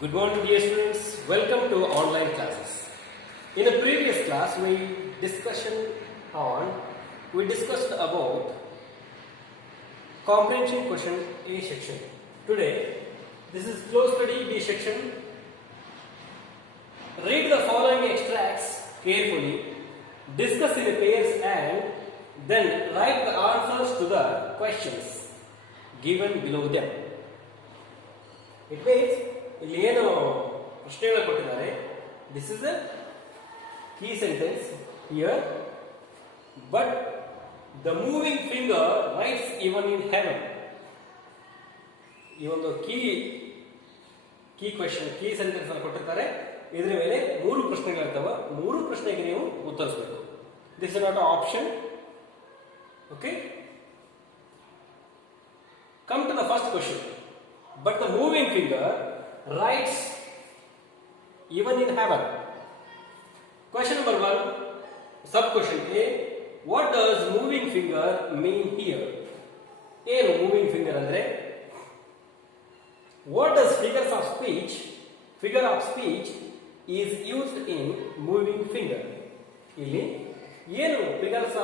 Good morning, dear students. Welcome to online classes. In the previous class, we discussed about comprehension question A section. Today, this is close study B section. Read the following extracts carefully, discuss in pairs, and then write the answers to the questions given below them. It means ಇಲ್ಲಿ ಏನು ಪ್ರಶ್ನೆಗಳು ಕೊಟ್ಟಿದ್ದಾರೆ. This is a key sentence here, but the moving finger rights even in haven. ಈ ಒಂದು key question, key sentence ಅನ್ನು ಕೊಟ್ಟಿರ್ತಾರೆ. ಇದರ ಮೇಲೆ 3 ಪ್ರಶ್ನೆಗಳಿರ್ತವೆ. 3 ಪ್ರಶ್ನೆಗೆ ನೀವು ಉತ್ತರಿಸಬೇಕು. This is not option. Okay, come to the first question. But the moving finger writes even in heaven. Question number 1, sub question A. What does moving finger mean here? ಏನು moving finger ಅಂದ್ರೆ? What does figure of speech is used in moving finger? ಇಲ್ಲಿ ಏನು figures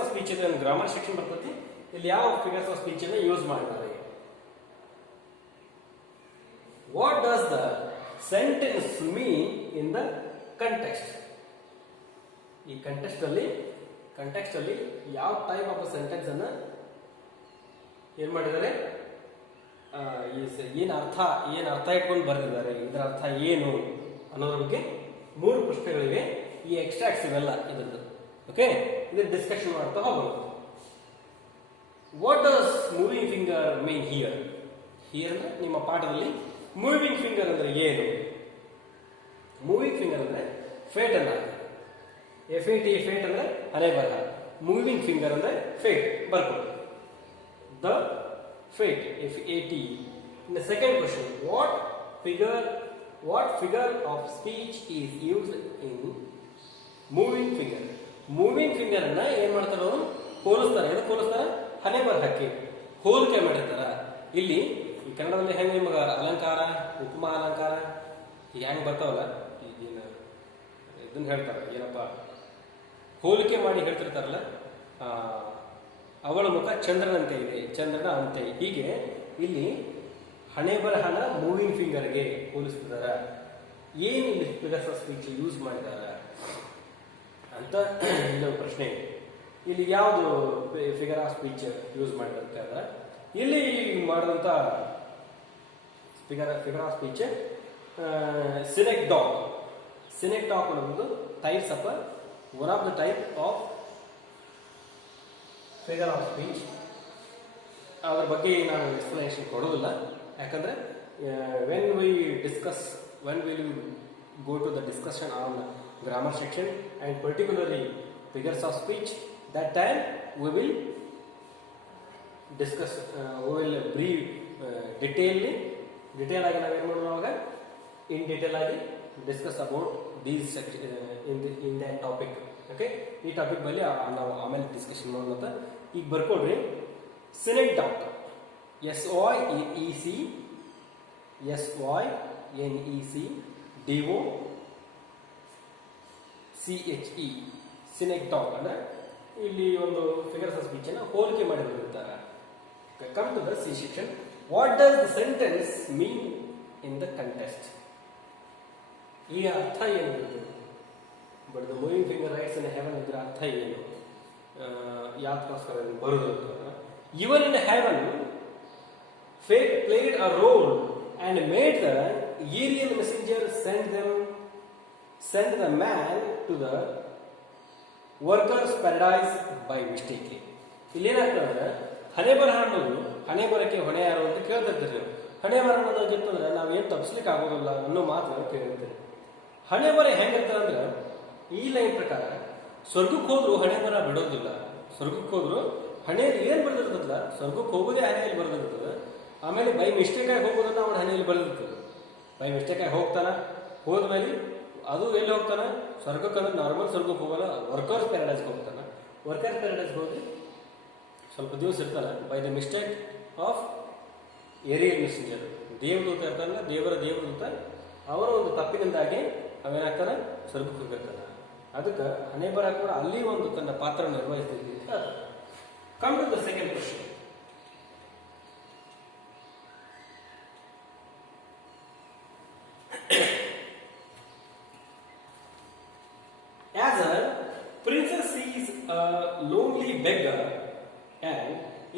of speech ಇದೆ ಅಂತ grammar section ಬರ್ತದೆ. ಇಲ್ಲಿ ಯಾವ figures of speech ಅನ್ನು ಯೂಸ್ ಮಾಡ್ತಾರೆ? What does the sentence mean in the context? ಈ ಕಂಟೆಕ್ಸ್ಟ್ ಅಲ್ಲಿ ಯಾವ ಟೈಪ್ ಆಫ್ ಸೆಂಟೆನ್ಸ್ ಅನ್ನ ಏನ್ ಮಾಡಿದ್ದಾರೆ, ಏನ್ ಅರ್ಥ ಇಟ್ಕೊಂಡು ಬರೆದಿದ್ದಾರೆ, ಇದರ ಅರ್ಥ ಏನು ಅನ್ನೋದ್ರ ಬಗ್ಗೆ 3 ಪ್ರಶ್ನೆಗಳಿವೆ. ಈ ಎಕ್ಸ್ಟ್ರಾಕ್ಟ್ಸ್ ಇವೆಲ್ಲ ಇದ್ರದ್ದು. ಓಕೆ, ಇದನ್ನ ಡಿಸ್ಕಷನ್ ಮಾಡ್ತಾ ಹೋಗೋಣ. What does moving finger mean here? Here ಅಂದ್ರೆ ನಿಮ್ಮ ಪಾಠದಲ್ಲಿ ಮೂವಿಂಗ್ ಫಿಂಗರ್ ಅಂದ್ರೆ ಏನು? ಮೂವಿಂಗ್ ಫಿಂಗರ್ ಅಂದ್ರೆ ಫೇಟ್ ಅನ್ನ, FAT, ಫೇಟ್ ಅಂದ್ರೆ ಹಣೆ ಬರಹ. ಮೂವಿಂಗ್ ಫಿಂಗರ್ ಅಂದ್ರೆ ಫೇಟ್ ಬರ್ಕೊಳ್ಳಿ. The fate, FAT. In the second question, what figure of speech is used in moving finger? Moving finger ಅನ್ನ ಏನ್ ಮಾಡ್ತಾರೆ ಅವರು? ಹೋಲಿಸ್ತಾರೆ. ಏನು ಹೋಲಿಸ್ತಾರ? ಹಣೆ ಬರಹಕ್ಕೆ ಹೋಲಿಕೆ ಮಾಡಿರ್ತಾರ. ಇಲ್ಲಿ ಈ ಕನ್ನಡದಲ್ಲಿ ಹೆಂಗೆ ನಿಮಗೆ ಅಲಂಕಾರ, ಉಪಮಾ ಅಲಂಕಾರ ಹೆಂಗ್ ಬರ್ತಾವಲ್ಲ, ಇದನ್ನ ಹೇಳ್ತಾರೆ. ಏನಪ್ಪ, ಹೋಲಿಕೆ ಮಾಡಿ ಹೇಳ್ತಿರ್ತಾರಲ್ಲ, ಅವಳ ಮುಖ ಚಂದ್ರನಂತೆ ಇದೆ, ಚಂದ್ರನ ಅಂತೆ. ಹೀಗೆ ಇಲ್ಲಿ ಹಣೆ ಬರಹನ ಮೂವಿಂಗ್ ಫಿಂಗರ್ಗೆ ಹೋಲಿಸ್ತಿದಾರ. ಏನು ಇಲ್ಲಿ ಫಿಗರ್ಸ್ ಆಫ್ ಸ್ಪೀಚ್ ಯೂಸ್ ಮಾಡಿದಾರ ಅಂತ ಇಲ್ಲೊಂದು ಪ್ರಶ್ನೆ ಇದೆ. ಇಲ್ಲಿ ಯಾವುದು ಫಿಗರ್ ಆಫ್ ಸ್ಪೀಚ್ ಯೂಸ್ ಮಾಡಿರ್ತಾರೆ? ಇಲ್ಲಿ ಮಾಡಿದಂಥ ಫಿಗರ್ ಆಫ್ ಸ್ಪೀಚ್ ಸಿನೆಕ್ಟಾಕ್ ಅನ್ನೋದು types of one of the type of figure of speech. ಅದ್ರ ಬಗ್ಗೆ ನಾನು ಎಕ್ಸ್ಪ್ಲನೇಷನ್ ಕೊಡೋದಿಲ್ಲ, ಯಾಕಂದ್ರೆ when will go to the discussion on grammar section and particularly figures of speech, that time we will discuss, will brief detail ಆಗಿ ನಾವೇನು ಮಾಡೋವಾಗ in detail ಆಗಿ discuss about these in that topic. Okay, ಈ topic ಬಗ್ಗೆ ನಾವು ಆಮೇಲೆ discussion ಮಾಡೋಣ. ಈಗ ಬರ್ಕೊಳ್ರಿ. ಸಿನೆಕ್ಟಾಕ್, SYNECDOCE, ಸಿನೆಕ್ಟಾಕ್ ಅಂದ್ರೆ ಇಲ್ಲಿ ಒಂದು ಫಿಗರ್ಸ್ ಆಫ್ ಸ್ಪೀಚ್ ಅನ್ನ ಹೋಲಿಕೆ ಮಾಡಿ ಬರೆದಿರ್ತಾರೆ. Come to the C section. What does the sentence mean in the context? ಈ ಅರ್ಥ ಏನು? But the moving finger writes in heaven, ಇದರ ಅರ್ಥ ಏನು? ಯಾತ್ರೋಸ್ಕರ ಬರೋದು. Even in heaven fate played a role and made the aerial messenger send the man to the workers paradise by mistake. ಇಲ್ಲೇನಾಗ್ತದೆ, ಹಣೆ ಬರಹ ಅನ್ನೋದು, ಹಣೆ ಬರಕ್ಕೆ ಹೊಣೆ ಯಾರು ಅಂತ ಕೇಳ್ತಿರ್ತೀರಿ. ಹಣೆ ಬರಹ ಅನ್ನೋದಾಗಿರ್ತಂದ್ರೆ ನಾವೇನು ತಪ್ಪಿಸ್ಲಿಕ್ಕೆ ಆಗೋದಿಲ್ಲ ಅನ್ನೋ ಮಾತು ಕೇಳಿರ್ತೀರಿ. ಹಣೆ ಬರ ಹೆಂಗಿರ್ತಾರೆ ಅಂದ್ರೆ, ಈ ಲೈನ್ ಪ್ರಕಾರ ಸ್ವರ್ಗಕ್ಕೆ ಹೋದ್ರು ಹಣೆ ಬರ ಬಿಡೋದಿಲ್ಲ. ಸ್ವರ್ಗಕ್ಕೆ ಹೋದ್ರು ಹಣೆಯಲ್ಲಿ ಏನು ಬರೆದಿರ್ತದಲ್ಲ, ಸ್ವರ್ಗಕ್ಕೆ ಹೋಗೋದೇ ಹಣೆಯಲ್ಲಿ ಬರೆದಿರ್ತದೆ. ಆಮೇಲೆ ಬೈ ಮಿಸ್ಟೇಕ್ ಆಗಿ ಹೋಗೋದನ್ನ ಅವನ ಹಣೆಯಲ್ಲಿ ಬರೆದಿರ್ತದೆ. ಬೈ ಮಿಸ್ಟೇಕ್ ಆಗಿ ಹೋಗ್ತಾನ, ಹೋದ್ಮೇಲೆ ಅದು ಎಲ್ಲಿ ಹೋಗ್ತಾನ? ಸ್ವರ್ಗಕ್ಕೆ ಅಂದ್ರೆ ನಾರ್ಮಲ್ ಸ್ವರ್ಗಕ್ಕೆ ಹೋಗಲ್ಲ, ವರ್ಕರ್ಸ್ ಪ್ಯಾರಡೈಸ್ಗೆ ಹೋಗ್ತಾನ. ವರ್ಕರ್ಸ್ ಪ್ಯಾರಡೈಸ್ಗೆ ಹೋಗಿ ಸ್ವಲ್ಪ ದಿವಸ ಇರ್ತಾನೆ. By the mistake of aerial messenger, ದೇವದೂತ ಇರ್ತಾರಲ್ಲ, ದೇವರ ದೇವದೂತ ಅವರ ಒಂದು ತಪ್ಪಿನಿಂದಾಗಿ ಅವೇನಾಗ್ತಾನೆ ಸ್ವರ್ಗಕ್ಕೆ ಹೋಗಿರ್ತಾನೆ. ಅದಕ್ಕೆ ಹಣೆ ಬರ ಕೂಡ ಅಲ್ಲಿ ಒಂದು ತನ್ನ ಪಾತ್ರ ನಿರ್ವಹಿಸ್ತಿದ್ವಿ ಅಂತ ಹೇಳ್ತಾರೆ. Come to the second question. As a princess sees a lonely beggar and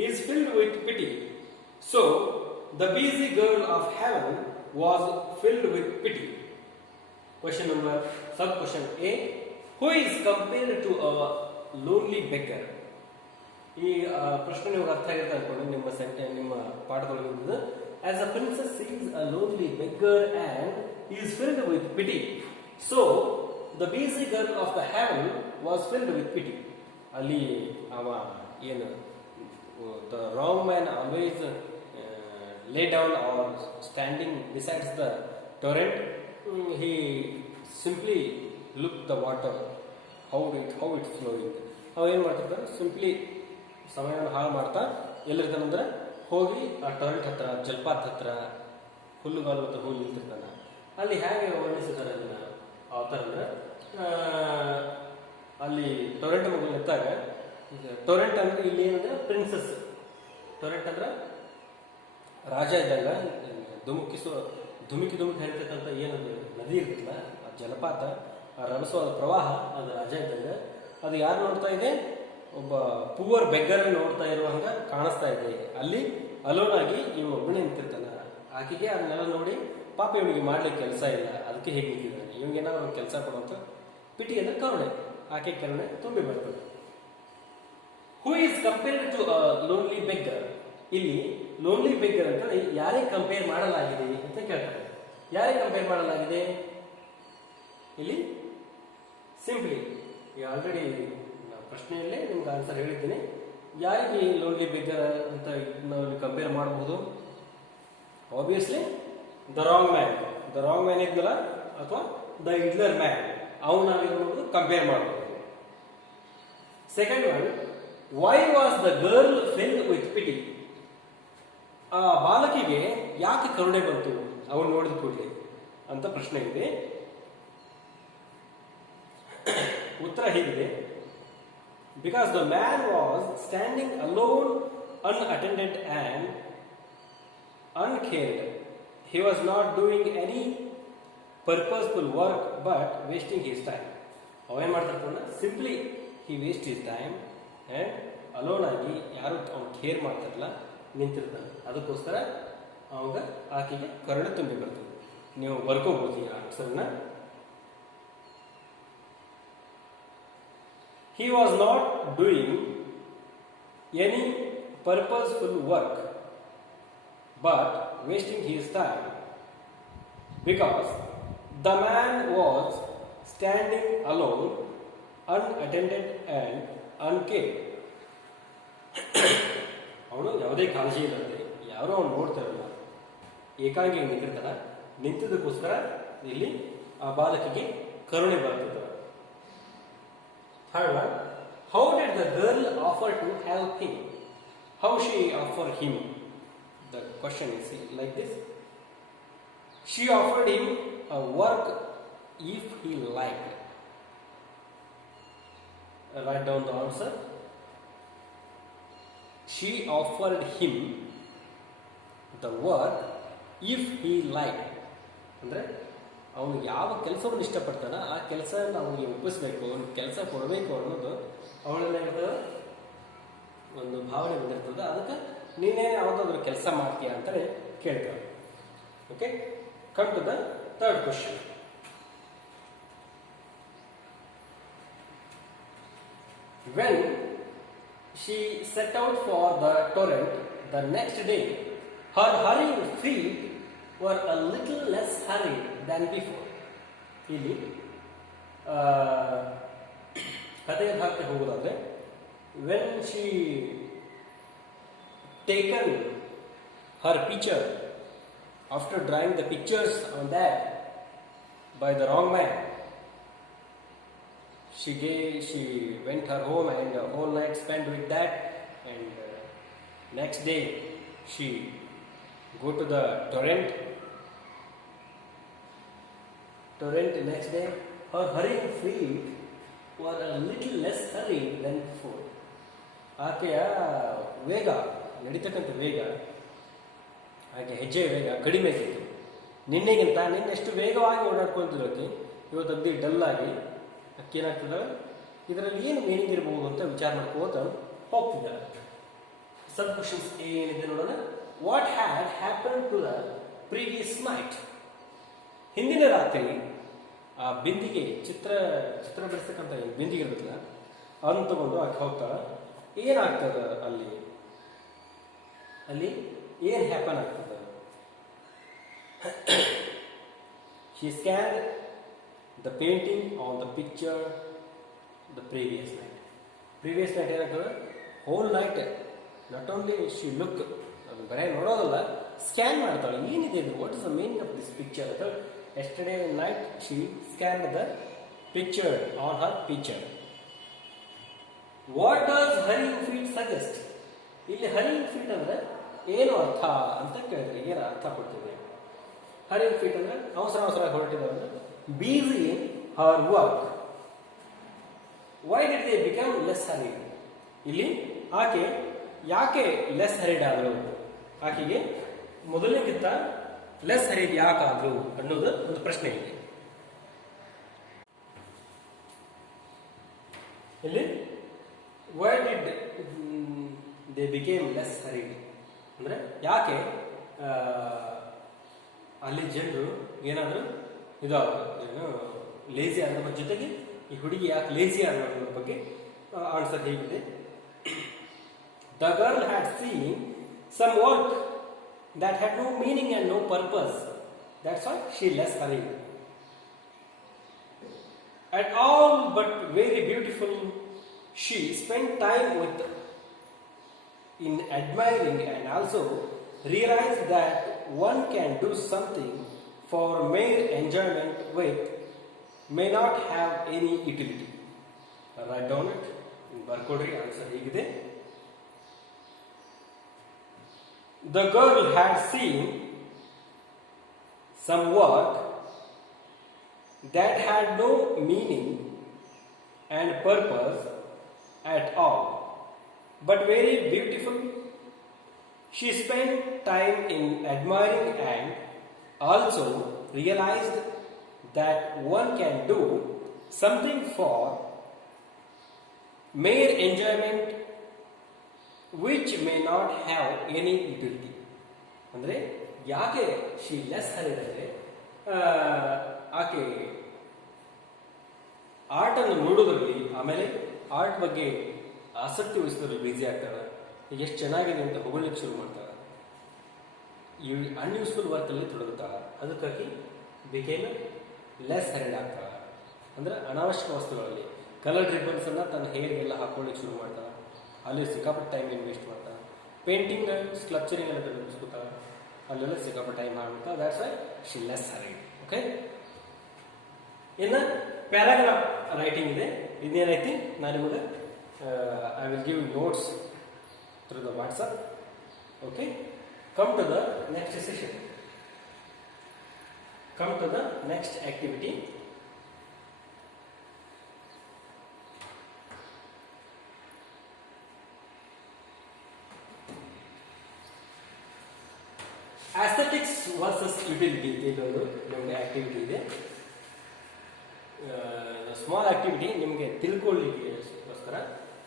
is filled with pity, so the busy girl of heaven was filled with pity. Question number, sub question A. Who is compared to a lonely beggar? ಈ ಪ್ರಶ್ನೆ ನಿಮಗೆ ಅರ್ಥ ಆಗಿರುತ್ತೆ ಅನ್ಕೊಂಡು ನಿಮ್ಮ ನಿಮ್ಮ ಪಾಠದೊಳಗೆ. As a princess sees a lonely beggar and is filled with pity, so the busy girl of the heaven was filled with pity. ಅಲ್ಲಿ ಅವ ಏನು the wrong man always lay down or standing besides the torrent, he simply looked the water how it's flowing. ಅವ ಏನು ಮಾಡ್ತಿರ್ತಾರೆ, simply ಸಮಯವನ್ನು ಹಾಳು ಮಾಡ್ತಾ ಎಲ್ಲಿರ್ತಾನಂದ್ರೆ ಹೋಗಿ ಆ ಟೊರೆಂಟ್ ಹತ್ರ, ಜಲಪಾತ ಹತ್ರ, ಹುಲ್ಲುಗಾಲು ಹತ್ರ ಹೋಗಿ ನಿಂತಿರ್ತಾನೆ. ಅಲ್ಲಿ ಹೇಗೆ ವರ್ಣಿಸಿದ್ದಾರೆ ಅದನ್ನ ಆಥರ್ ಅಂದ್ರೆ, ಅಲ್ಲಿ ಟೊರೆಂಟ್ ಮಗು ನಿಂತಾಗ, ಟೊರೆಂಟ್ ಅಂದ್ರೆ ಇಲ್ಲಿ ಏನಂದ್ರೆ ಪ್ರಿನ್ಸಸ್, ಟೊರೆಂಟ್ ಅಂದ್ರೆ ರಾಜ ಇದ್ದಾಗ ಧುಮುಕಿ ಹೇಳ್ತಕ್ಕಂಥ ಏನದು ನದಿ ಇರ್ತಲ್ಲ, ಆ ಜಲಪಾತ, ಆ ರಭಸವಾದ ಪ್ರವಾಹ, ಅದು ರಾಜ ಇದ್ದಾಗ ಅದು ಯಾರು ನೋಡ್ತಾ ಇದೆ, ಒಬ್ಬ ಪೂವರ್ ಬೆಗ್ಗರ್ ನೋಡ್ತಾ ಇರೋ ಹಂಗ ಕಾಣಿಸ್ತಾ ಇದೆ. ಅಲ್ಲಿ ಅಲೋನ್ ಆಗಿ ಇವ್ ಒಬ್ಬನೇ ನಿಂತಿರ್ತಾನ. ಆಕೆಗೆ ಅದನ್ನೆಲ್ಲ ನೋಡಿ ಪಾಪ ಇವನಿಗೆ ಮಾಡ್ಲಿಕ್ಕೆ ಕೆಲಸ ಇಲ್ಲ, ಅದಕ್ಕೆ ಹೇಗೆ ನಿಂತಿದ್ದಾನೆ, ಇವಂಗೇನಾದ್ರು ಕೆಲಸ ಕೊಡುವಂತ ಪಿಟಿ ಅಂದ್ರೆ ಕರುಣೆ, ಆಕೆ ಕರುಣೆ ತುಂಬಿ ಬರ್ತದೆ. Who is compared to a lonely beggar. ಇಲ್ಲಿ ಲೋನ್ಲಿ ಬೆಗ್ಗರ್ ಅಂತ ಯಾರಿಗೆ ಕಂಪೇರ್ ಮಾಡಲಾಗಿದೆ ಅಂತ ಕೇಳ್ತಾರೆ. ಯಾರಿಗೆ ಕಂಪೇರ್ ಮಾಡಲಾಗಿದೆ ಇಲ್ಲಿ? ಸಿಂಪ್ಲಿ ಆಲ್ರೆಡಿ ಪ್ರಶ್ನೆಯಲ್ಲೇ ನಿಮ್ಗೆ ಆನ್ಸರ್ ಹೇಳಿದ್ದೀನಿ. ಯಾರಿಗೆ ಲೋನ್ಲಿ ಬೆಗ್ಗರ್ ಅಂತ ನಾವು ಕಂಪೇರ್ ಮಾಡಬಹುದು? ಆಬ್ವಿಯಸ್ಲಿ ದ ರಾಂಗ್ ಮ್ಯಾನ್ ಇದ್ನಲ್ಲ, ಅಥವಾ ದ ಇಡ್ಲರ್ ಮ್ಯಾನ್, ಅವನು ನಾವೇನು ಮಾಡ್ಬೋದು, ಕಂಪೇರ್ ಮಾಡಬಹುದು. Second one, why was the girl filled with pity? ಆ ಬಾಲಕಿಗೆ ಯಾಕೆ ಕರುಣೆ ಬಂತು ಅವನು ನೋಡಿದ ಕೂಡಲೇ ಅಂತ ಪ್ರಶ್ನೆ ಇದೆ. ಉತ್ತರ ಹೀಗಿದೆ: because the man was standing alone, unattended and uncared. He was not doing any purposeful work but wasting his time. ಅವೇನ್ ಮಾಡ್ತಾರ, simply he waste his time and alone ಆಗಿ ಯಾರು ಅವ್ನು ಕೇರ್ ಮಾಡ್ತಾರಲ್ಲ ನಿಂತಿರ್ತಾನೆ. ಅದಕ್ಕೋಸ್ಕರ ಅವಾಗ ಆಕೆಗೆ ಕರುಣೆ ತುಂಬಿ ಬರ್ತದೆ. ನೀವು ಬರ್ಕೋಬಹುದು ಈ ಆನ್ಸರ್ನ. He was not doing any purposeful work but wasting his time because the man was standing alone, unattended and uncared. ಅವನು ಯಾವುದೇ ಕಾಳಜಿ ಇಲ್ಲದೆ, ಯಾರೋ ಅವ್ನು ನೋಡ್ತಾರಲ್ಲ, ಏಕಾಂಗಿ ನಿಂತಿರ್ತಾರ, ನಿಂತಿದ್ದಕ್ಕೋಸ್ಕರ ಇಲ್ಲಿ ಆ ಬಾಲಕಿಗೆ ಕರುಣೆ ಬರ್ತದೆ. Third one, how did the girl offer to help him? How she offered him? The question is like this: she offered him a work if he liked. Write down the answer. She offered him the work if he liked. ಅಂದ್ರೆ ಅವನು ಯಾವ ಕೆಲಸವನ್ನು ಇಷ್ಟಪಡ್ತಾನ ಆ ಕೆಲಸ ಅವನಿಗೆ ಒಪ್ಪಿಸ್ಬೇಕು, ಅವ್ನಿಗೆ ಕೆಲಸ ಕೊಡಬೇಕು ಅನ್ನೋದು ಅವಳನ್ನ ಒಂದು ಭಾವನೆ ಬಂದಿರ್ತದೆ. ಅದಕ್ಕೆ ನೀನೇ ಯಾವ್ದಾದ್ರು ಕೆಲಸ ಮಾಡ್ತೀಯ ಅಂತೇಳಿ ಕೇಳ್ತಾರೆ. Okay, come to the third question. When she set out for the torrent the next day, her hurrying feet were a little less hurried than before. ಇಲ್ಲಿ ಕಥೆಯ ಭಾಗಕ್ಕೆ ಹೋಗೋದಾದ್ರೆ, when she taken her picture after drawing the pictures on that by the wrong man, she went her home and a whole night spent with that, and next day she go to the torrent. Next day, her hurrying feet were a little less hurried than before. ಆಕೆಯ ವೇಗ, ನಡೀತಕ್ಕಂಥ ವೇಗ, ಆಕೆ ಹೆಜ್ಜೆಯ ವೇಗ ಕಡಿಮೆ ಆಗಿತ್ತು. ನಿನ್ನೆಗಿಂತ ನಿನ್ನೆಷ್ಟು ವೇಗವಾಗಿ ಓಡಾಡ್ಕೊಳ್ತಿರೋಕೆ ಇವತ್ತು ಅಗ್ದಿ ಡಲ್ ಆಗಿ ಅಕ್ಕಿ ಏನಾಗ್ತದೆ, ಇದರಲ್ಲಿ ಏನು ಮೀನಿಂಗ್ ಇರಬಹುದು ಅಂತ ವಿಚಾರ ಮಾಡ್ಕೋತ ಹೋಗ್ತಿದ್ದಾರೆ. ಸಬ್ ಕ್ವಶನ್ಸ್ ಏನಿದೆ ನೋಡೋಣ. What had happen to the previous night? ಹಿಂದಿನ ರಾತ್ರಿ ಆ ಬಿಂದಿಗೆ ಚಿತ್ರ ಬಿಡಿಸ್ತಕ್ಕಂಥ ಬಿಂದಿಗೆ ಇರುತ್ತಲ್ಲ ಅದನ್ನು ತಗೊಂಡು ಆಕೆ ಹೋಗ್ತಾಳೆ. ಏನಾಗ್ತದ ಅಲ್ಲಿ ಏನು ಹ್ಯಾಪನ್ ಆಗ್ತದ? She scan the painting on the picture the previous night. ಏನಾಗ್ತದೆ, whole night not only she look, ಅದು ಬರೀ ನೋಡೋದಲ್ಲ, ಸ್ಕ್ಯಾನ್ ಮಾಡ್ತಾಳೆ. ಏನಿದೆ ಇದು, what is the meaning of this picture ಅಂತ. Yesterday night she scan the picture on her picture. What does hurrying feet suggest? ಇಲ್ಲಿ hurrying feet ಅಂದ್ರೆ ಏನು ಅರ್ಥ ಅಂತ ಕೇಳಿದ್ರೆ ಏನು ಅರ್ಥ ಕೊಡ್ತಿದೆ? ಹರಿಂಗ್ ಫೀಟ್ ಅಂದ್ರೆ ಅವಸರ ಹೊರಟಿದ್ದಾರೆ ಅಂದ್ರೆ busy in her work. Why did they become less hurried? ಇಲ್ಲಿ ಆಕೆ ಯಾಕೆ ಲೆಸ್ ಹರಿಡ್ ಆದ್ರು? ಆಕೆಗೆ ಮೊದಲನೇಗಿಂತ ಲೆಸ್ ಹರಿಡ್ ಯಾಕಾದ್ರು ಅನ್ನೋದು ಒಂದು ಪ್ರಶ್ನೆ ಇದೆ. ಇಲ್ಲಿ Y did they became less ಹರಿಡ್ ಅಂದ್ರೆ ಯಾಕೆ ಅಲ್ಲಿ ಜನರು ಏನಾದ್ರು ಏನು ಲೇಜಿ ಆದ್ರ ಜೊತೆಗೆ ಈ ಹುಡುಗಿ ಯಾಕೆ ಲೇಜಿ ಅನ್ನೋದ್ರ ಬಗ್ಗೆ ಆನ್ಸರ್ ಹೇಗಿದೆ. The girl had seen some work that had no meaning and no purpose. That's why she less hurried. At all but very beautiful, she spent time in admiring and also realized that one can do something for mere enjoyment with may not have any utility. Write down it. Barcode answer hegide. The girl had seen some work that had no meaning and purpose at all, but very beautiful. She spent time in admiring and also realized that one can do something for mere enjoyment which may not have any utility. ಅಂದರೆ ಯಾಕೆ she less ಹರಿಡ್ ಅಂದರೆ ಆಕೆ ಆರ್ಟನ್ನು ನೋಡೋದ್ರಲ್ಲಿ, ಆಮೇಲೆ art ಬಗ್ಗೆ ಆಸಕ್ತಿ ವಹಿಸೋದ್ರಲ್ಲಿ busy ಆಗ್ತಾಳೆ. ಎಷ್ಟು ಚೆನ್ನಾಗಿದೆ ಅಂತ ಹೊಗಳಿಕ್ಕೆ ಶುರು ಮಾಡ್ತಾಳೆ. ಈ ಅನ್ಯೂಸ್ಫುಲ್ ವರ್ಕಲ್ಲಿ ತೊಡಗುತ್ತಾಳೆ. ಅದಕ್ಕಾಗಿ ಬಿಕೇಮ್ ಲೆಸ್ ಹರಿಡ್ ಆಗ್ತಾಳೆ. ಅಂದರೆ ಅನಾವಶ್ಯಕ ವಸ್ತುಗಳಲ್ಲಿ ಕಲರ್ ರಿಬ್ಬನ್ಸನ್ನು ತನ್ನ ಹೇರ್ಗೆಲ್ಲ ಹಾಕೊಳ್ಳಿಕ್ಕೆ ಶುರು ಮಾಡ್ತಾಳೆ. ಅಲ್ಲಿ ಸಿಕ್ಕಾಪಟ್ಟೆ ಟೈಮ್ ಇನ್ವೆಸ್ಟ್ ಮಾಡ್ತಾಳೆ. ಪೇಂಟಿಂಗ್, ಸ್ಕಲ್ಪ್ಚರಿಂಗ್ ಎಲ್ಲ ಕಲಿಸ್ಕೊತಾಳೆ. ಅಲ್ಲೆಲ್ಲ ಸಿಕ್ಕಾಪಟ್ಟೆ ಟೈಮ್ ಮಾಡ್ತಾ. That's why she less hurried. Okay, ಇನ್ನು ಪ್ಯಾರಾಗ್ರಾಫ್ ರೈಟಿಂಗ್ ಇದೆ. ಇದೇನೈತಿ, ನಾನು ನಿಮಗೆ I will give notes through the WhatsApp. Okay, come to the next session. Come to the next activity. Aesthetics versus utility ಇದೊಂದು ನಿಮಗೆ ಆಕ್ಟಿವಿಟಿ ಇದೆ. Small activity ನಿಮಗೆ ತಿಳ್ಕೊಳ್ಳಿಕ್ಕೋಸ್ಕರ.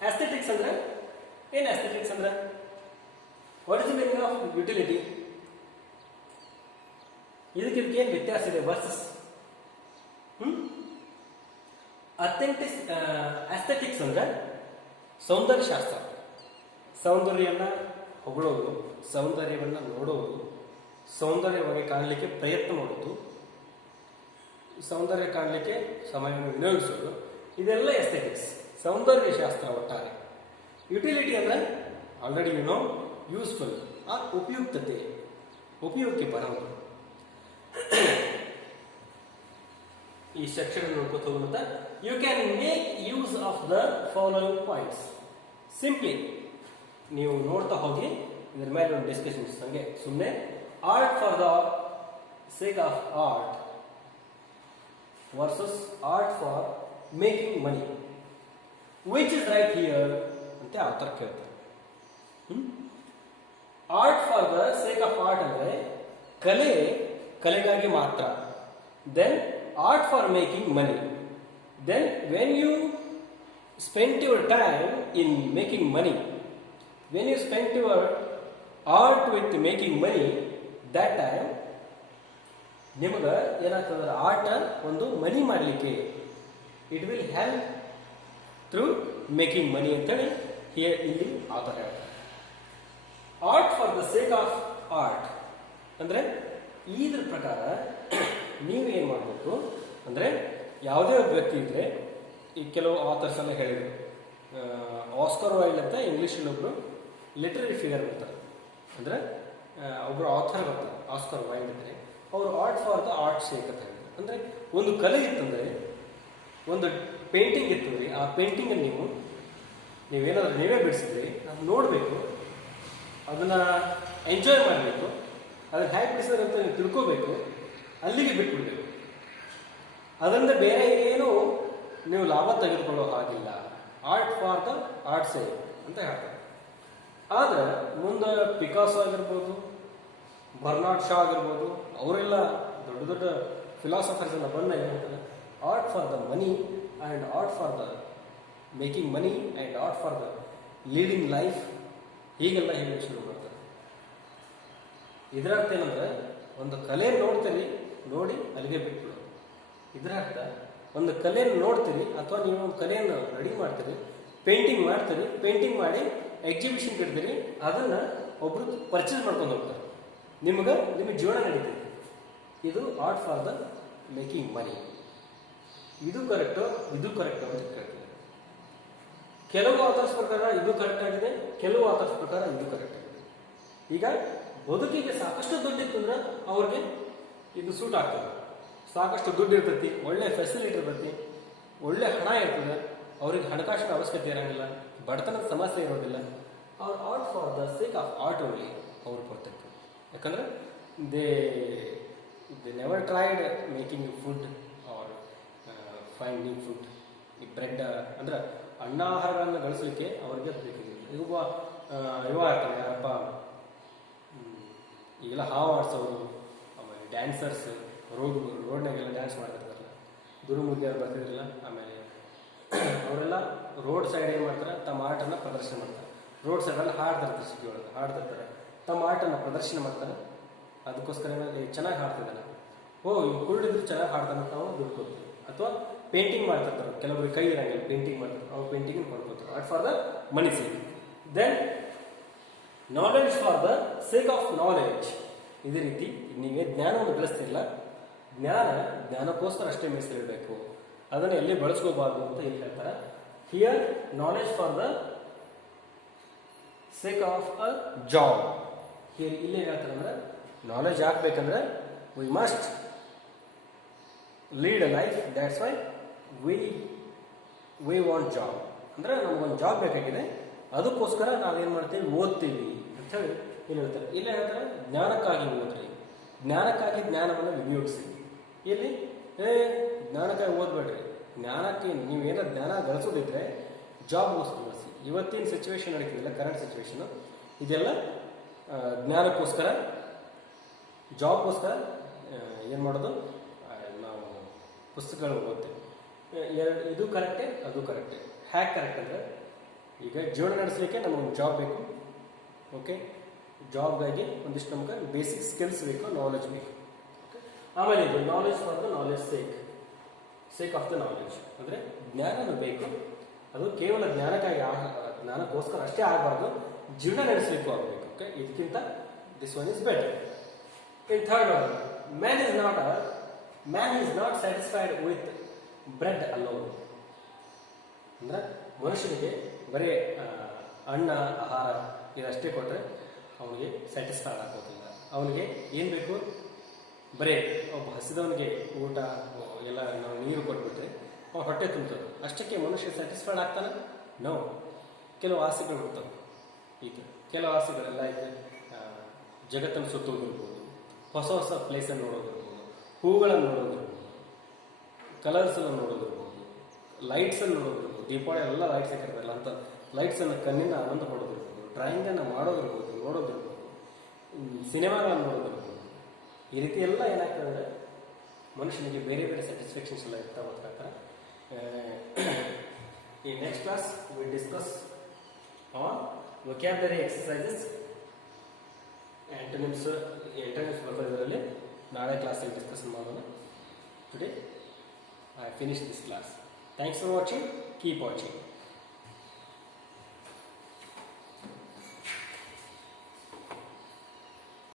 Aesthetics ಅಂದ್ರೆ ಏನು? ಆಸ್ಥೆಟಿಕ್ಸ್ ಅಂದ್ರೆ what is the meaning of utility? ಇದಕ್ಕೆ ಏನು ವ್ಯತ್ಯಾಸ ಇದೆ? ವರ್ಸಸ್ ಆಸ್ಥೆಟಿಕ್ಸ್ ಅಂದ್ರೆ ಸೌಂದರ್ಯ ಶಾಸ್ತ್ರ. ಸೌಂದರ್ಯವನ್ನ ಹೊಗಳೋದು, ಸೌಂದರ್ಯವನ್ನ ನೋಡೋದು, ಸೌಂದರ್ಯವಾಗಿ ಕಾಣಲಿಕ್ಕೆ ಪ್ರಯತ್ನ ಮಾಡೋದು, ಸೌಂದರ್ಯ ಕಾಣಲಿಕ್ಕೆ ಸಮಯವನ್ನು ವಿನಿಯೋಗಿಸೋದು, ಇದೆಲ್ಲ ಎಸ್ಥೆಟಿಕ್ಸ್, ಸೌಂದರ್ಯ ಶಾಸ್ತ್ರ ಒಟ್ಟಾರೆ. ಯುಟಿಲಿಟಿ ಅಂದ್ರೆ ಆಲ್ರೆಡಿ ಯೂಸ್ಫುಲ್, ಆ ಉಪಯುಕ್ತತೆ, ಉಪಯೋಗಕ್ಕೆ ಬರೋದು. ಈ ಸೆಕ್ಷನ್ ನೋಡ್ಕೊತ ಹೋಗುತ್ತಾ you can make use of the following points. Simply ನೀವು ನೋಡ್ತಾ ಹೋಗಿ ಇದ್ರ ಮೇಲೆ ಒಂದು ಡಿಸ್ಕಷನ್ಸ್ ಹಂಗೆ ಸುಮ್ಮನೆ art for the sake of art versus art for making money which is right here ಅಂತ ಆತರ ಕೇಳ್ತಾರೆ. Art for the sake of art ಅಂದ್ರೆ ಕಲೆಗಾಗಿ ಮಾತ್ರ. Then art for making money. Then when you spend your time in making money, when you spend your art with making money, that time ನಿಮಗೆ ಏನಾಗ್ತದೆ art ಒಂದು ಮನಿ ಮಾಡಲಿಕ್ಕೆ it will help through making money ಅಂತೇಳಿ ಇಲ್ಲಿ ಆತರ ಹೇಳ್ತಾರೆ. Art for the sake of art ಅಂದ್ರೆ ಇದ್ರ ಪ್ರಕಾರ ನೀವು ಏನು ಮಾಡಬೇಕು ಅಂದ್ರೆ ಯಾವುದೇ ಒಬ್ಬ ವ್ಯಕ್ತಿ ಇದ್ರೆ ಈ ಕೆಲವು ಆಥರ್ಸ್ ಎಲ್ಲ ಹೇಳಿದ್ರು. ಆಸ್ಕರ್ ವೈಲ್ಡ್ ಅಂತ ಇಂಗ್ಲೀಷಲ್ಲಿ ಒಬ್ರು ಲಿಟರರಿ ಫಿಗರ್ ಬರ್ತಾರೆ, ಅಂದ್ರೆ ಒಬ್ರು ಆಥರ್ ಬರ್ತಾರೆ ಆಸ್ಕರ್ ವೈಲ್ಡ್ ಅಂದ್ರೆ. ಅವರು art for the art sake ಅಂತ ಹೇಳಿದ್ರು. ಅಂದ್ರೆ ಒಂದು ಕಲೆ ಇತ್ತಂದ್ರೆ, ಒಂದು ಪೇಂಟಿಂಗ್ ಇತ್ತಂದ್ರೆ ಆ ಪೇಂಟಿಂಗ್ ಅನ್ನು ನೀವೇನಾದ್ರೂ ನೀವೇ ಬಿಡಿಸಿದ್ರಿ ನಾವು ನೋಡಬೇಕು, ಅದನ್ನ ಎಂಜಾಯ್ ಮಾಡಬೇಕು, ಅದನ್ನ ಹೇಗೆ ಬಿಡಿಸಿದ್ರೆ ಅಂತ ನೀವು ತಿಳ್ಕೋಬೇಕು, ಅಲ್ಲಿಗೆ ಬಿಟ್ಬಿಡ್ಬೇಕು. ಅದರಿಂದ ಬೇರೆ ಏನು ನೀವು ಲಾಭ ತೆಗೆದುಕೊಳ್ಳೋ ಹಾಗಿಲ್ಲ. Art for the art sake ಅಂತ ಹೇಳ್ತಾರೆ. ಆದ್ರೆ ಮುಂದೆ ಪಿಕಾಸೋ ಆಗಿರ್ಬೋದು, ಬರ್ನಾರ್ಡ್ ಶಾ ಆಗಿರ್ಬೋದು, ಅವರೆಲ್ಲ ದೊಡ್ಡ ದೊಡ್ಡ ಫಿಲಾಸಫರ್ಸ್ ಎಲ್ಲ ಬಂದಾಗ ಹೇಳ್ತಾರೆ art for the money and art for the making money and art for the leading life, ಹೀಗೆಲ್ಲ ಹೇಳಿ ಶುರು ಮಾಡ್ತಾರೆ. ಇದರ ಅರ್ಥ ಏನಂದ್ರೆ ಒಂದು ಕಲೆ ನೋಡ್ತೀರಿ, ನೋಡಿ ಅಲ್ಲಿಗೆ ಬಿಟ್ಬಿಡೋದು. ಇದರ ಅರ್ಥ ಒಂದು ಕಲೆಯನ್ನು ನೋಡ್ತೀರಿ ಅಥವಾ ನೀವು ಒಂದು ಕಲೆಯನ್ನು ರೆಡಿ ಮಾಡ್ತೀರಿ, ಪೇಂಟಿಂಗ್ ಮಾಡ್ತೀರಿ, ಪೇಂಟಿಂಗ್ ಮಾಡಿ ಎಕ್ಸಿಬಿಷನ್ ಇಡ್ತೀರಿ, ಅದನ್ನ ಒಬ್ರು ಪರ್ಚೇಸ್ ಮಾಡ್ಕೊಂಡು ಹೋಗ್ತಾರೆ, ನಿಮ್ಮ ಜೀವನ ನಡೀತದೆ. ಇದು art for the making money. ಇದು ಕರೆಕ್ಟು ಅಂತ ಕೇಳ್ತೀವಿ. ಕೆಲವು ಆಥರ್ಸ್ ಪ್ರಕಾರ ಇದು ಕರೆಕ್ಟ್ ಆಗಿದೆ, ಕೆಲವು ಆಥರ್ಸ್ ಪ್ರಕಾರ ಇದು ಕರೆಕ್ಟ್ ಆಗಿದೆ. ಈಗ ಬದುಕಿಗೆ ಸಾಕಷ್ಟು ದುಡ್ಡಿತ್ತು ಅಂದ್ರೆ ಅವ್ರಿಗೆ ಇದು ಸೂಟ್ ಆಗ್ತದೆ. ಸಾಕಷ್ಟು ದುಡ್ಡು ಇರ್ತೈತಿ, ಒಳ್ಳೆ ಫೆಸಿಲಿಟಿ ಇರ್ತೈತಿ, ಒಳ್ಳೆ ಹಣ ಇರ್ತದೆ, ಅವ್ರಿಗೆ ಹಣಕಾಸಿನ ಅವಶ್ಯಕತೆ ಇರೋಂಗಿಲ್ಲ, ಬಡತನದ ಸಮಸ್ಯೆ ಇರೋದಿಲ್ಲ. ಅವ್ರು art for the sake of art only ಅವ್ರು ಬರ್ತೈತಿ. ಯಾಕಂದ್ರೆ they never tried making food are finding food. ಈ ಬ್ರೆಡ್ ಅಂದ್ರೆ ಅನ್ನಾಹಾರಗಳನ್ನು ಗಳಿಸಲಿಕ್ಕೆ ಅವ್ರಿಗೆ ಬೇಕಾಗಿಲ್ಲ. ಇವ ಇರ್ತಾನೆ ಯಾರಪ್ಪ, ಈಗೆಲ್ಲ ಹಾವು ಆಡ್ಸೋರು, ಆಮೇಲೆ ಡ್ಯಾನ್ಸರ್ಸ್, ರೋಡ್ನಾಗೆಲ್ಲ ಡ್ಯಾನ್ಸ್ ಮಾಡ್ತಿರ್ತಾರಲ್ಲ, ದುರ್ಮುಗಿ ಅವ್ರು ಬರ್ತಿದ್ರಲ್ಲ, ಆಮೇಲೆ ಅವರೆಲ್ಲ ರೋಡ್ ಸೈಡ್ ಏನು ಮಾಡ್ತಾರೆ, ತಮ್ಮ ಆರ್ಟನ್ನು ಪ್ರದರ್ಶನ ಮಾಡ್ತಾರೆ. ರೋಡ್ ಸೈಡಲ್ಲಿ ಹಾಡ್ತಿರ್ತಾರೆ, ಸಿಟಿ ಒಳಗೆ ಹಾಡ್ತಿರ್ತಾರೆ, ತಮ್ಮ ಆರ್ಟನ್ನು ಪ್ರದರ್ಶನ ಮಾಡ್ತಾರೆ. ಅದಕ್ಕೋಸ್ಕರ ಚೆನ್ನಾಗಿ ಹಾಡ್ತಿದ್ದಾನೆ, ಇವ್ನು ಕುರುಡಿದ್ರು ಚೆನ್ನಾಗಿ ಹಾಡ್ತಾನೆ ಅಂತ ನಾವು ದುಡ್ಕೋತೀವಿ. ಅಥವಾ ಪೇಂಟಿಂಗ್ ಮಾಡ್ತಿರ್ತಾರೆ, ಕೆಲವರಿಗೆ ಕೈ ಇರಂಗಿಲ್ಲ, ಪೇಂಟಿಂಗ್ ಮಾಡ್ತಾರೆ, ಅವ್ರು ಪೇಂಟಿಂಗ್ ಕೊಂಡ್ಕೋತಾರೆ. Art for the money sake. Then knowledge for the sake of knowledge. ಇದೇ ರೀತಿ ನೀವೇ ಜ್ಞಾನವನ್ನು ಗಳಿಸ್ತಿಲ್ಲ, ಜ್ಞಾನಕ್ಕೋಸ್ಕರ ಅಷ್ಟೇ ಮೀಸಲಿಡಬೇಕು, ಅದನ್ನು ಎಲ್ಲಿ ಬಳಸ್ಕೋಬಾರ್ದು ಅಂತ ಇಲ್ಲಿ ಹೇಳ್ತಾರೆ. Here knowledge for the sake of a job. Here ಇಲ್ಲೇ ಹೇಳ್ತಾರೆ ಅಂದ್ರೆ ನಾಲೆಡ್ಜ್ ಆಗ್ಬೇಕಂದ್ರೆ we must lead a life, that's why we want job. ಅಂದ್ರೆ ನಮಗೊಂದು ಜಾಬ್ ಬೇಕಾಗಿದೆ, ಅದಕ್ಕೋಸ್ಕರ ನಾವೇನು ಮಾಡ್ತೀವಿ, ಓದ್ತೀವಿ ಅಂತ ಹೇಳಿ ಏನು ಹೇಳ್ತಾರೆ. ಇಲ್ಲೇ ಹೇಳ್ತಾರೆ ಜ್ಞಾನಕ್ಕಾಗಿ ಓದ್ರಿ, ಜ್ಞಾನಕ್ಕಾಗಿ ಜ್ಞಾನವನ್ನು ವಿನಿಯೋಗಿಸಿ. ಇಲ್ಲಿ ಜ್ಞಾನಕ್ಕಾಗಿ ಓದ್ಬೇಡ್ರಿ, ಜ್ಞಾನಕ್ಕೆ ನೀವೇನೋ ಜ್ಞಾನ ಗಳಿಸೋದಿದ್ರೆ ಜಾಬ್ಗೋಸ್ಕರ ಬಳಸಿ. ಇವತ್ತಿನ ಸಿಚುವೇಶನ್ ನಡೀತಿಲ್ಲ, ಕರೆಂಟ್ ಸಿಚುವೇಶನ್, ಇದೆಲ್ಲ ಜ್ಞಾನಕ್ಕೋಸ್ಕರ, ಜಾಬ್ಗೋಸ್ಕರ ಏನು ಮಾಡೋದು, ನಾವು ಪುಸ್ತಕಗಳು ಓದ್ತೇವೆ. ಇದು ಕರೆಕ್ಟೇ, ಅದು ಕರೆಕ್ಟೇ. ಹ್ಯಾಕ್ ಕರೆಕ್ಟ್ ಅಂದರೆ ಈಗ ಜೀವನ ನಡೆಸಲಿಕ್ಕೆ ನಮಗೊಂದು ಜಾಬ್ ಬೇಕು. ಓಕೆ, ಜಾಬ್ಗಾಗಿ ಒಂದಿಷ್ಟು ನಮ್ಗೆ ಬೇಸಿಕ್ ಸ್ಕಿಲ್ಸ್ ಬೇಕು, ನಾಲೆಜ್ ಬೇಕು. ಆಮೇಲೆ ಇದು knowledge for the knowledge sake of the knowledge ಅಂದರೆ ಜ್ಞಾನನೂ ಬೇಕು, ಅದು ಕೇವಲ ಜ್ಞಾನಕ್ಕೋಸ್ಕರ ಅಷ್ಟೇ ಆಗಬಾರ್ದು, ಜೀವನ ನಡೆಸಲಿಕ್ಕೂ ಆಗಬೇಕು. ಓಕೆ, ಇದಕ್ಕಿಂತ this one is better. In third one, man is not satisfied with bread alone. ಅಂದ್ರೆ ಮನುಷ್ಯನಿಗೆ ಬರೀ ಅನ್ನ ಆಹಾರ ಇದಷ್ಟೇ ಕೊಟ್ಟರೆ ಅವನಿಗೆ ಸ್ಯಾಟಿಸ್ಫೈ ಆಗೋದಿಲ್ಲ. ಅವನಿಗೆ ಏನು ಬೇಕು, ಬರೀ ಒಬ್ಬ ಹಸಿದವನಿಗೆ ಊಟ ಎಲ್ಲ ನಾವು ನೀರು ಕೊಟ್ಬಿಟ್ರೆ ಅವ್ನು ಹೊಟ್ಟೆ ತುಂಬ್ತದೆ, ಅಷ್ಟಕ್ಕೆ ಮನುಷ್ಯ ಸ್ಯಾಟಿಸ್ಫೈಡ್ ಆಗ್ತಾನೆ? ನೋ. ಕೆಲವು ಆಸೆಗಳು ಹುಡ್ತವೆ, ಕೆಲವು ಆಸೆಗಳೆಲ್ಲ ಐತೆ ಜಗತ್ತನ್ನು ಸುತ್ತೋದಿರ್ಬೋದು, ಹೊಸ ಹೊಸ ಪ್ಲೇಸನ್ನು ನೋಡೋದಿರ್ಬೋದು, ಹೂಗಳನ್ನು ನೋಡೋದಿರ್ಬೋದು, ಕಲರ್ಸನ್ನು ನೋಡೋದಿರ್ಬೋದು, ಲೈಟ್ಸನ್ನು ನೋಡೋದಿರ್ಬೋದು. ದೀಪಾವಳಿ ಎಲ್ಲ ಲೈಟ್ಸ್ ಹಾಕಿರ್ತಾರಲ್ಲ ಅಂತ ಲೈಟ್ಸನ್ನು ಕಣ್ಣಿಂದ ಆನಂದ ಪಡೋದಿರ್ಬೋದು, ಡ್ರಾಯಿಂಗನ್ನು ಮಾಡೋದಿರ್ಬೋದು, ನೋಡೋದಿರ್ಬೋದು, ಸಿನಿಮಾಗಳನ್ನು ನೋಡೋದಿರ್ಬೋದು. ಈ ರೀತಿ ಎಲ್ಲ ಏನಾಗ್ತದೆ ಅಂದರೆ ಮನುಷ್ಯನಿಗೆ ಬೇರೆ ಬೇರೆ ಸ್ಯಾಟಿಸ್ಫ್ಯಾಕ್ಷನ್ಸ್ ಎಲ್ಲ ಇರ್ತಾ ಹೋಗ್ತಾ. ಈ next class we discuss on vocabulary exercises. Antonyms ಬರೋದ್ರಲ್ಲಿ ನಾಳೆ ಕ್ಲಾಸಲ್ಲಿ ಡಿಸ್ಕಸ್ ಮಾಡೋಣ. Today I finished this class. Thanks for watching. Keep watching.